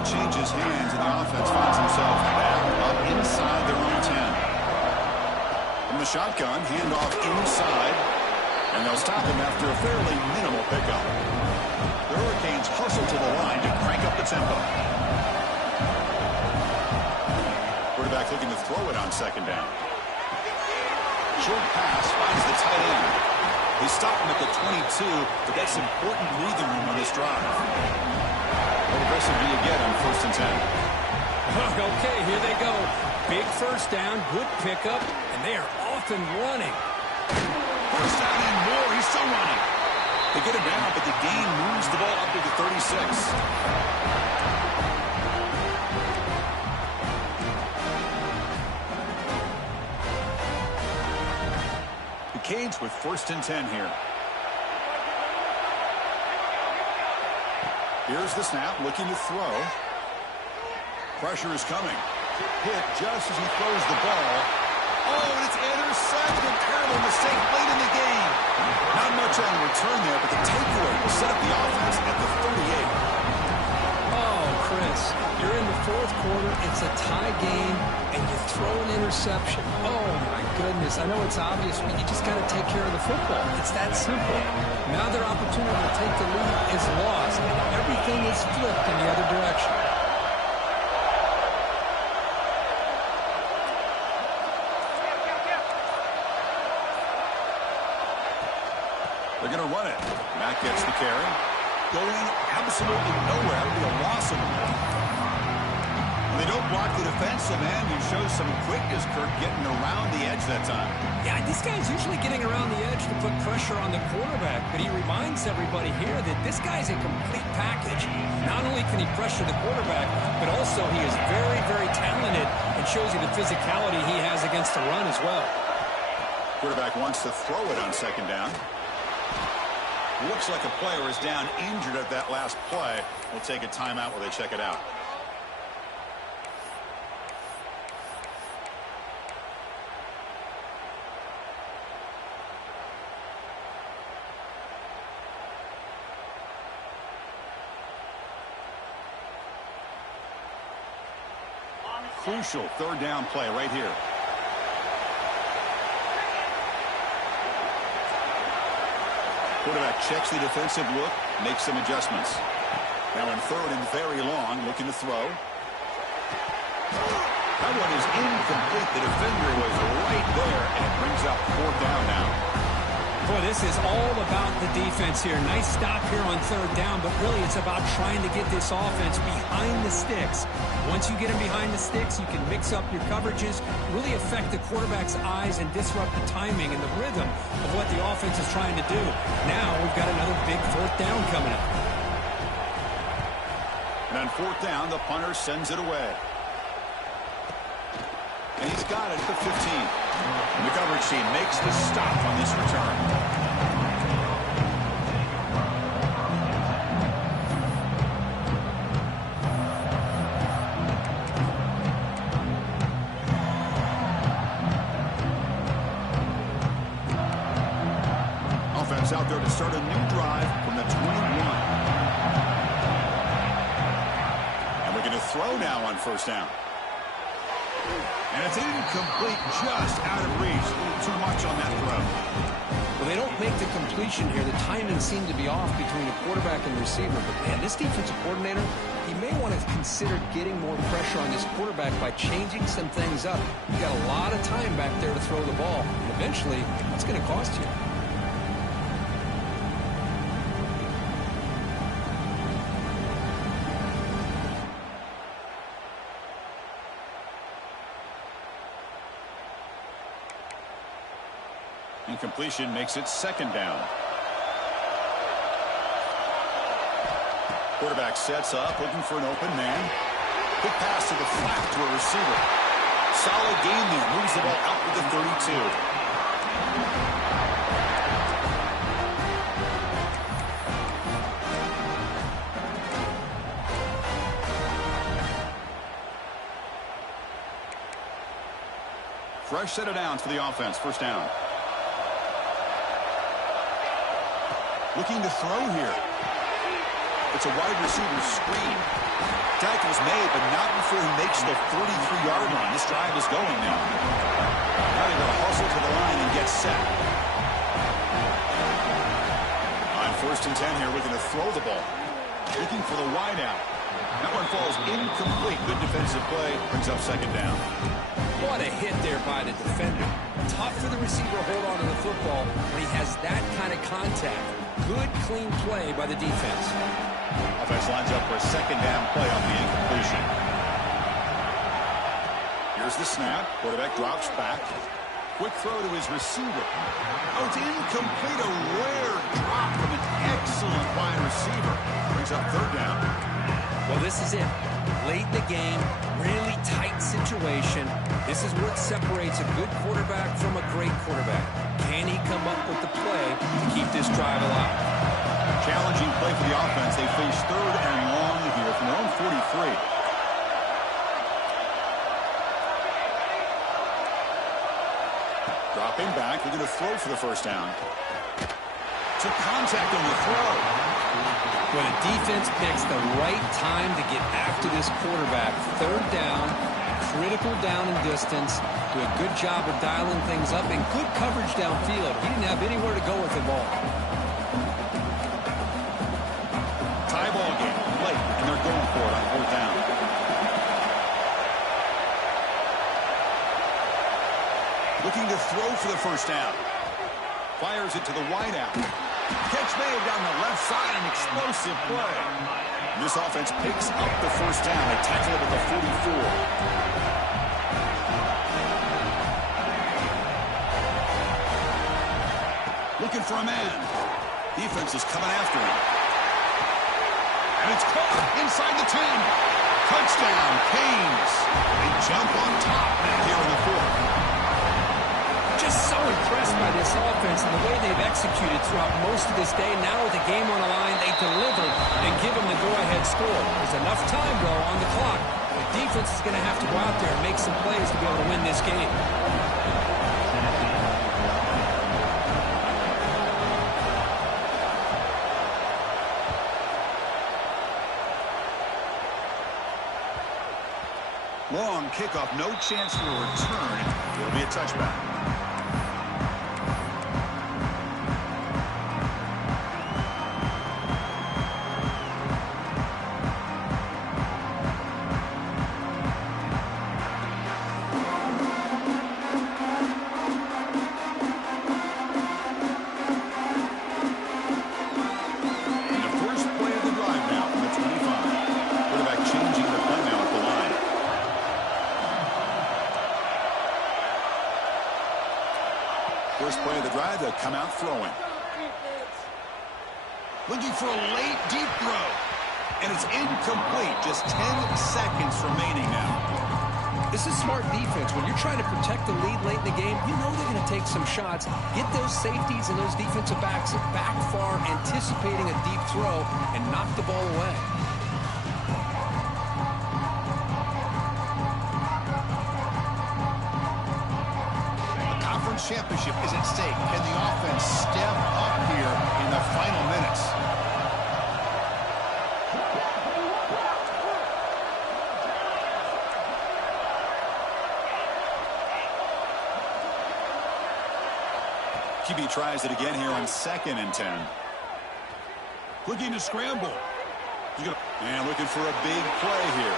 Changes hands, and the offense finds themselves back up inside their own 10. From the shotgun, handoff inside, and they'll stop him after a fairly minimal pickup. The Hurricanes hustle to the line to crank up the tempo. Quarterback looking to throw it on second down. Short pass finds the tight end. They stop him at the 22, but that's important breathing room on this drive. How aggressive do you get on 1st and 10? Okay, here they go. Big first down, good pickup, and they are off and running. First down and more. He's still running. They get him down, but the gain moves the ball up to the 36. The Canes with 1st and 10 here. Here's the snap, looking to throw. Pressure is coming. Hit just as he throws the ball. Oh, and it's intercepted. Terrible mistake late in the game. Not much on return there, but the takeaway will set up the offense at the 38. Oh, Chris, you're in the 4th quarter. It's a tie game, and you throw an interception. Oh, my goodness. I know it's obvious, but you just got to take care of the football. It's that simple. Now their opportunity to take the lead is lost, and everything is flipped in the other direction. They're going to run it. Matt gets the carry. Going absolutely nowhere. It'll be a loss of one. They don't block the defensive end. He shows some quickness, Kirk, getting around the edge that time. Yeah, this guy's usually getting around the edge to put pressure on the quarterback, but he reminds everybody here that this guy's a complete package. Not only can he pressure the quarterback, but also he is very, very talented and shows you the physicality he has against the run as well. Quarterback wants to throw it on second down. Looks like a player is down injured at that last play. We'll take a timeout while they check it out. Crucial 3rd down play right here. Quarterback checks the defensive look, makes some adjustments. Now in 3rd and very long, looking to throw. That one is incomplete. The defender was right there, and it brings up 4th down now. Boy, this is all about the defense here. Nice stop here on 3rd down, but really it's about trying to get this offense behind the sticks. Once you get them behind the sticks, you can mix up your coverages, really affect the quarterback's eyes and disrupt the timing and the rhythm of what the offense is trying to do. Now we've got another big 4th down coming up. And on 4th down, the punter sends it away. And he's got it at the 15. And the coverage team makes the stop on this return. Offense out there to start a new drive from the 21. And we're going to throw now on 1st down. And it's incomplete, just out of reach. A little too much on that throw. Well, they don't make the completion here. The timing seemed to be off between the quarterback and receiver. But, man, this defensive coordinator, he may want to consider getting more pressure on this quarterback by changing some things up. You got a lot of time back there to throw the ball. And eventually, that's going to cost you. Incompletion makes it second down. Quarterback sets up, looking for an open man. Quick pass to the flat to a receiver. Solid gain there. Moves the ball out with the 32. Fresh set of downs for the offense. First down. Looking to throw here. It's a wide receiver screen. Tackle's made, but not before he makes the 33-yard line. This drive is going now. Now they're going to hustle to the line and get set. On 1st and 10 here, looking to throw the ball. Looking for the wide out. That one falls incomplete. Good defensive play. Brings up second down. What a hit there by the defender. Tough for the receiver to hold on to the football when he has that kind of contact. Good, clean play by the defense. Offense lines up for a second down play on the incompletion. Here's the snap. Quarterback drops back. Quick throw to his receiver. Oh, it's incomplete. A rare drop from an excellent wide receiver. Brings up third down. Well, this is it. Late in the game, really tight situation. This is what separates a good quarterback from a great quarterback. Can he come up with the play to keep this drive alive? Challenging play for the offense. They face third and long here from their own 43. Dropping back, looking to throw for the first down. Took contact on the throw. When a defense picks the right time to get after this quarterback, third down, critical down and distance, do a good job of dialing things up, and good coverage downfield. He didn't have anywhere to go with the ball. Tie ball game late, and they're going for it on fourth down. Looking to throw for the first down. Fires it to the wideout. Catch made down the left side, an explosive play. And this offense picks up the first down. They tackle it at the 44. Looking for a man. Defense is coming after him. And it's caught inside the 10. Touchdown, Canes. They jump on top here in the fourth. Just so impressed by this offense and the way they've executed throughout most of this day. Now with the game on the line, they deliver and give them the go-ahead score. There's enough time, though, on the clock. The defense is going to have to go out there and make some plays to be able to win this game. Long kickoff, no chance for a return. It'll be a touchback. First play of the drive, they'll come out throwing. Looking for a late deep throw. And it's incomplete. Just 10 seconds remaining now. This is smart defense. When you're trying to protect the lead late in the game, you know they're going to take some shots. Get those safeties and those defensive backs back far, anticipating a deep throw, and knock the ball away. Championship is at stake. Can the offense step up here in the final minutes? QB tries it again here on 2nd and 10. Looking to scramble. And looking for a big play here.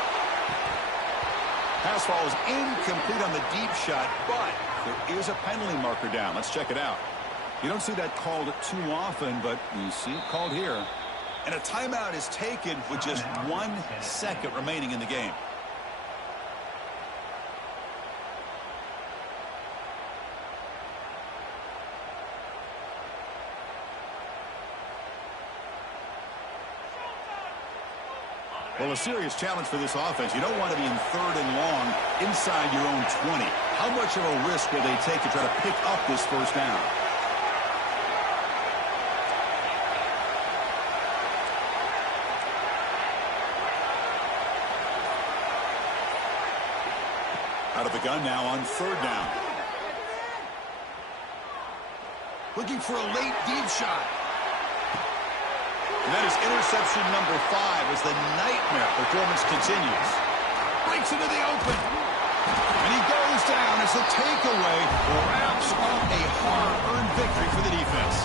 Pass ball is incomplete on the deep shot, but there is a penalty marker down. Let's check it out. You don't see that called too often, but you see it called here. And a timeout is taken with just 1 second remaining in the game. Well, a serious challenge for this offense. You don't want to be in 3rd and long inside your own 20. How much of a risk will they take to try to pick up this first down? Out of the gun now on 3rd down. Looking for a late deep shot. And that is interception number 5 as the nightmare performance continues. Breaks into the open. And he goes down as the takeaway wraps up a hard-earned victory for the defense.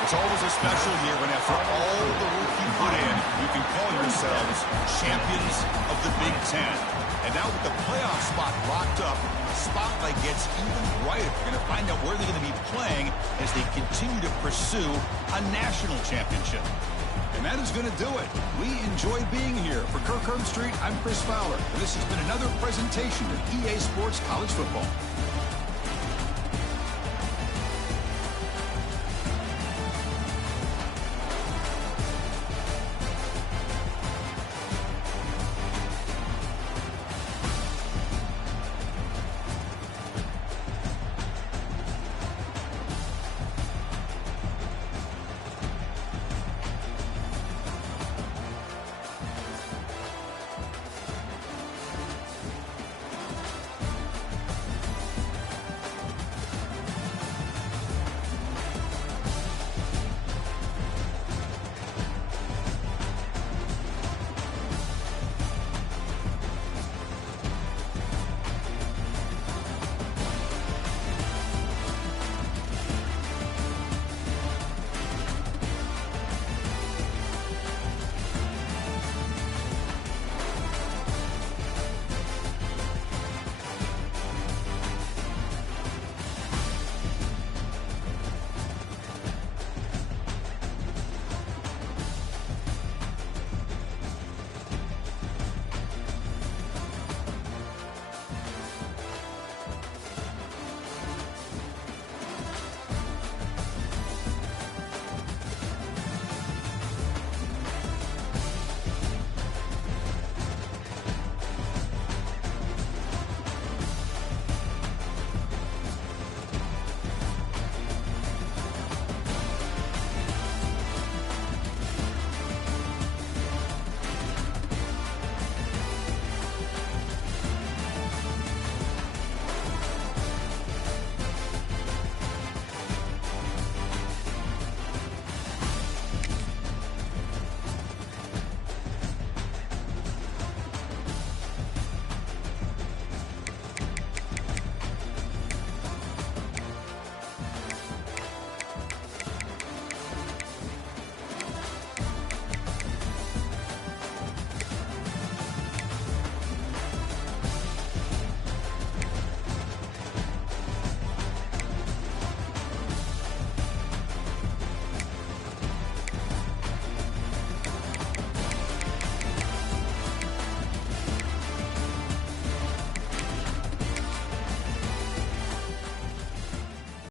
It's always a special year when after all the work you put in, you can call yourselves champions of the Big Ten. And now with the playoff spot locked up, the spotlight gets even brighter. We're going to find out where they're going to be playing as they continue to pursue a national championship. And that is going to do it. We enjoyed being here. For Kirk Herbstreit, I'm Chris Fowler. And this has been another presentation of EA Sports College Football.